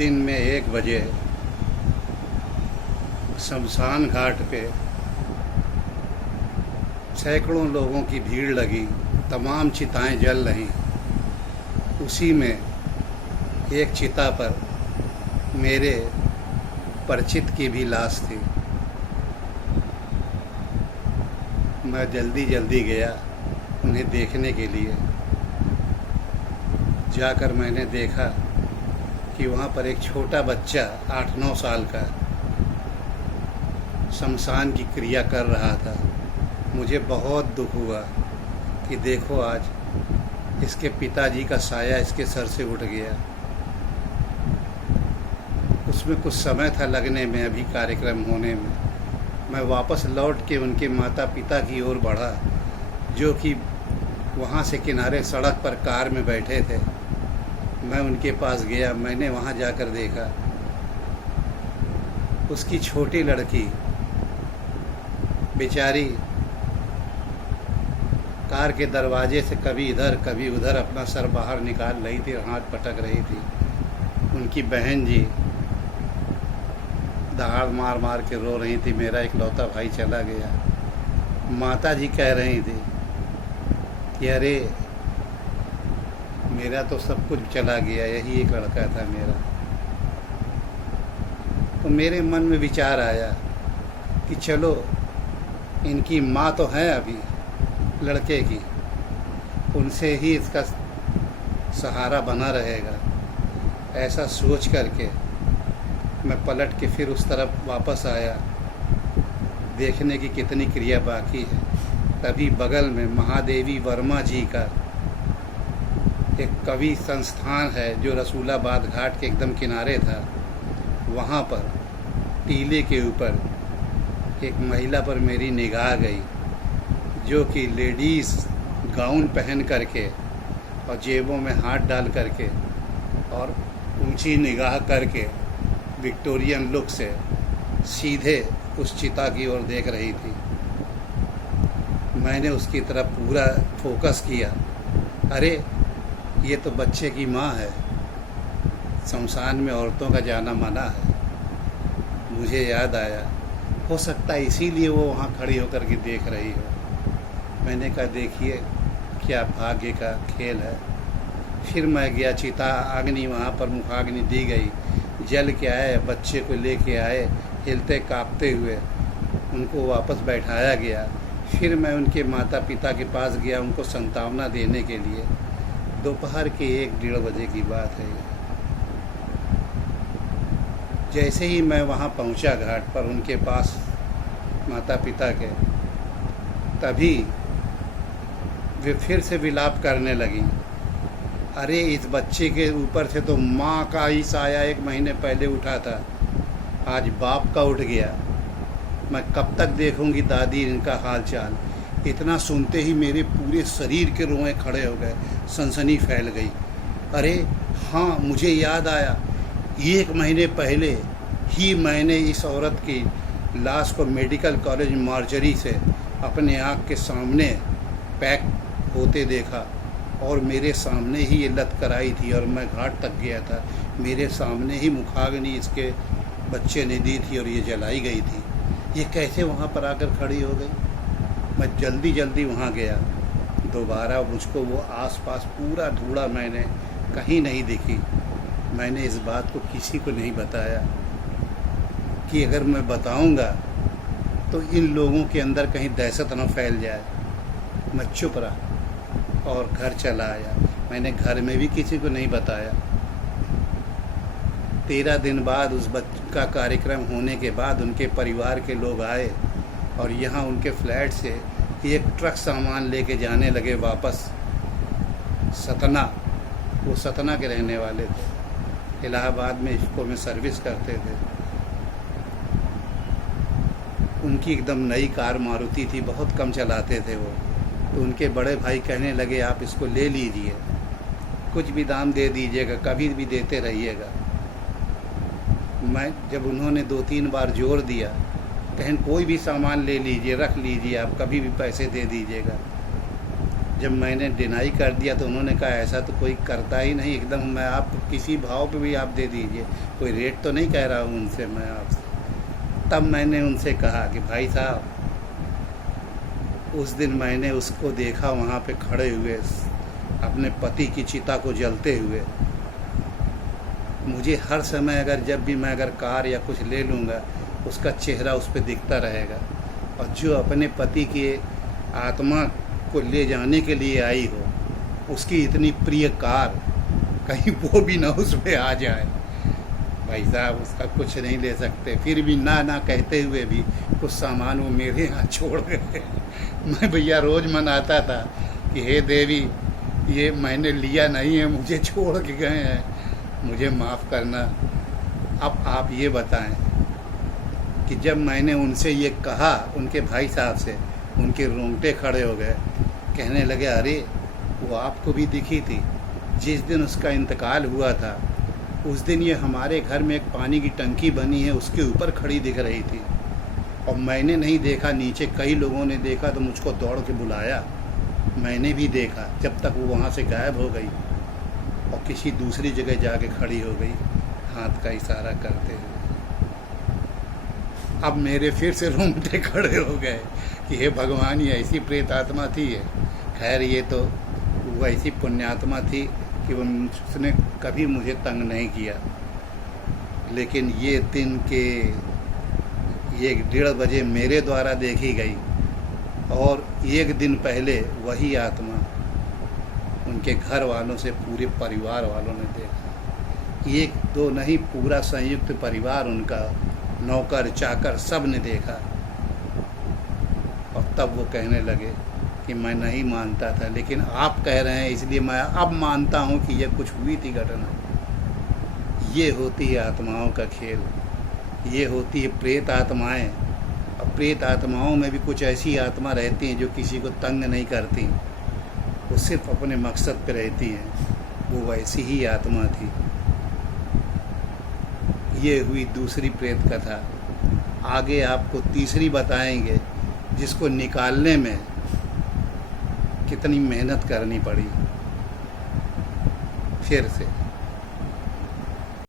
दिन में 1 बजे शमशान घाट पे सैकड़ों लोगों की भीड़ लगी, तमाम चिताएं जल रहीं। उसी में एक चिता पर मेरे परिचित की भी लाश थी। मैं जल्दी जल्दी गया उन्हें देखने के लिए। जाकर मैंने देखा कि वहाँ पर एक छोटा बच्चा 8-9 साल का शमशान की क्रिया कर रहा था। मुझे बहुत दुख हुआ कि देखो आज इसके पिताजी का साया इसके सर से उठ गया। उसमें कुछ समय था लगने में, अभी कार्यक्रम होने में। मैं वापस लौट के उनके माता पिता की ओर बढ़ा, जो कि वहाँ से किनारे सड़क पर कार में बैठे थे। मैं उनके पास गया। मैंने वहाँ जाकर देखा उसकी छोटी लड़की बेचारी कार के दरवाजे से कभी इधर कभी उधर अपना सर बाहर निकाल रही थी और हाथ पटक रही थी। उनकी बहन जी दहाड़ मार मार के रो रही थी, मेरा इकलौता भाई चला गया। माता जी कह रही थी कि अरे मेरा तो सब कुछ चला गया, यही एक लड़का था मेरा। तो मेरे मन में विचार आया कि चलो इनकी माँ तो है अभी लड़के की, उनसे ही इसका सहारा बना रहेगा। ऐसा सोच करके मैं पलट के फिर उस तरफ वापस आया, देखने की कितनी क्रिया बाकी है। तभी बगल में महादेवी वर्मा जी का एक कवि संस्थान है जो रसूलाबाद घाट के एकदम किनारे था। वहाँ पर टीले के ऊपर एक महिला पर मेरी निगाह गई, जो कि लेडीज़ गाउन पहन करके और जेबों में हाथ डाल करके और ऊंची निगाह करके विक्टोरियन लुक से सीधे उस चिता की ओर देख रही थी। मैंने उसकी तरफ पूरा फोकस किया। अरे ये तो बच्चे की माँ है, शमशान में औरतों का जाना मना है। मुझे याद आया, हो सकता है इसीलिए वो वहाँ खड़ी होकर के देख रही हो। मैंने कहा देखिए क्या भाग्य का खेल है। फिर मैं गया, चिता अग्नि वहाँ पर मुखाग्नि दी गई, जल के आए, बच्चे को लेके आए हिलते काँपते हुए, उनको वापस बैठाया गया। फिर मैं उनके माता पिता के पास गया उनको सांत्वना देने के लिए। दोपहर के 1-1:30 बजे की बात है। जैसे ही मैं वहाँ पहुँचा घाट पर उनके पास माता पिता के, तभी वे फिर से विलाप करने लगी। अरे इस बच्चे के ऊपर से तो माँ का ही साया 1 महीने पहले उठा था, आज बाप का उठ गया। मैं कब तक देखूंगी दादी इनका हाल चाल। इतना सुनते ही मेरे पूरे शरीर के रोए खड़े हो गए, सनसनी फैल गई। अरे हाँ, मुझे याद आया, 1 महीने पहले ही मैंने इस औरत की लाश को मेडिकल कॉलेज मार्जरी से अपने आँख के सामने पैक होते देखा और मेरे सामने ही ये लत कराई थी और मैं घाट तक गया था। मेरे सामने ही मुखाग्नि इसके बच्चे ने दी थी और ये जलाई गई थी। ये कैसे वहाँ पर आकर खड़ी हो गई? मैं जल्दी जल्दी वहाँ गया। दोबारा मुझको वो आसपास पूरा ढूंढा, मैंने कहीं नहीं दिखी। मैंने इस बात को किसी को नहीं बताया कि अगर मैं बताऊँगा तो इन लोगों के अंदर कहीं दहशत न फैल जाए। मैं चुप रहा और घर चला आया। मैंने घर में भी किसी को नहीं बताया। 13 दिन बाद उस बच्चे का कार्यक्रम होने के बाद उनके परिवार के लोग आए और यहाँ उनके फ्लैट से एक ट्रक सामान लेके जाने लगे वापस सतना। वो सतना के रहने वाले थे, इलाहाबाद में इसको में सर्विस करते थे। उनकी एकदम नई कार मारुति थी, बहुत कम चलाते थे वो। तो उनके बड़े भाई कहने लगे आप इसको ले लीजिए, कुछ भी दाम दे दीजिएगा, कभी भी देते रहिएगा। मैं जब उन्होंने 2-3 बार जोर दिया, कहें कोई भी सामान ले लीजिए, रख लीजिए, आप कभी भी पैसे दे दीजिएगा। जब मैंने डिनाई कर दिया तो उन्होंने कहा ऐसा तो कोई करता ही नहीं, एकदम मैं आप किसी भाव पे भी आप दे दीजिए, कोई रेट तो नहीं कह रहा हूँ उनसे मैं आपसे। तब मैंने उनसे कहा कि भाई साहब, उस दिन मैंने उसको देखा वहाँ पे खड़े हुए अपने पति की चिता को जलते हुए। मुझे हर समय अगर जब भी मैं अगर कार या कुछ ले लूँगा उसका चेहरा उस पर दिखता रहेगा, और जो अपने पति की आत्मा को ले जाने के लिए आई हो उसकी इतनी प्रिय कार, कहीं वो भी ना उस पर आ जाए। भाई साहब उसका कुछ नहीं ले सकते, फिर भी ना कहते हुए भी कुछ सामान वो मेरे यहाँ छोड़ गए। मैं भैया रोज़ मनाता था कि हे देवी, ये मैंने लिया नहीं है, मुझे छोड़ के गए हैं, मुझे माफ़ करना। अब आप ये बताएं कि जब मैंने उनसे ये कहा, उनके भाई साहब से, उनके रोंगटे खड़े हो गए, कहने लगे अरे वो आपको भी दिखी थी, जिस दिन उसका इंतकाल हुआ था उस दिन ये हमारे घर में एक पानी की टंकी बनी है उसके ऊपर खड़ी दिख रही थी, और मैंने नहीं देखा, नीचे कई लोगों ने देखा तो मुझको दौड़ के बुलाया, मैंने भी देखा जब तक वो वहाँ से गायब हो गई और किसी दूसरी जगह जाके खड़ी हो गई हाथ का इशारा करते हुए। अब मेरे फिर से रोंगटे खड़े हो गए कि हे भगवान, ये ऐसी प्रेत आत्मा थी है। खैर ये तो वो ऐसी पुण्यात्मा थी कि उसने कभी मुझे तंग नहीं किया, लेकिन ये दिन के 1-1:30 बजे मेरे द्वारा देखी गई, और एक दिन पहले वही आत्मा उनके घर वालों से पूरे परिवार वालों ने देखा। 1-2 नहीं, पूरा संयुक्त परिवार, उनका नौकर चाकर सब ने देखा। और तब वो कहने लगे कि मैं नहीं मानता था, लेकिन आप कह रहे हैं इसलिए मैं अब मानता हूँ कि ये कुछ हुई थी घटना। ये होती है आत्माओं का खेल, ये होती है प्रेत आत्माएं। और प्रेत आत्माओं में भी कुछ ऐसी आत्मा रहती हैं जो किसी को तंग नहीं करती, वो सिर्फ अपने मकसद पे रहती हैं। वो वैसी ही आत्मा थी। ये हुई दूसरी प्रेत कथा। आगे आपको तीसरी बताएंगे, जिसको निकालने में कितनी मेहनत करनी पड़ी। फिर से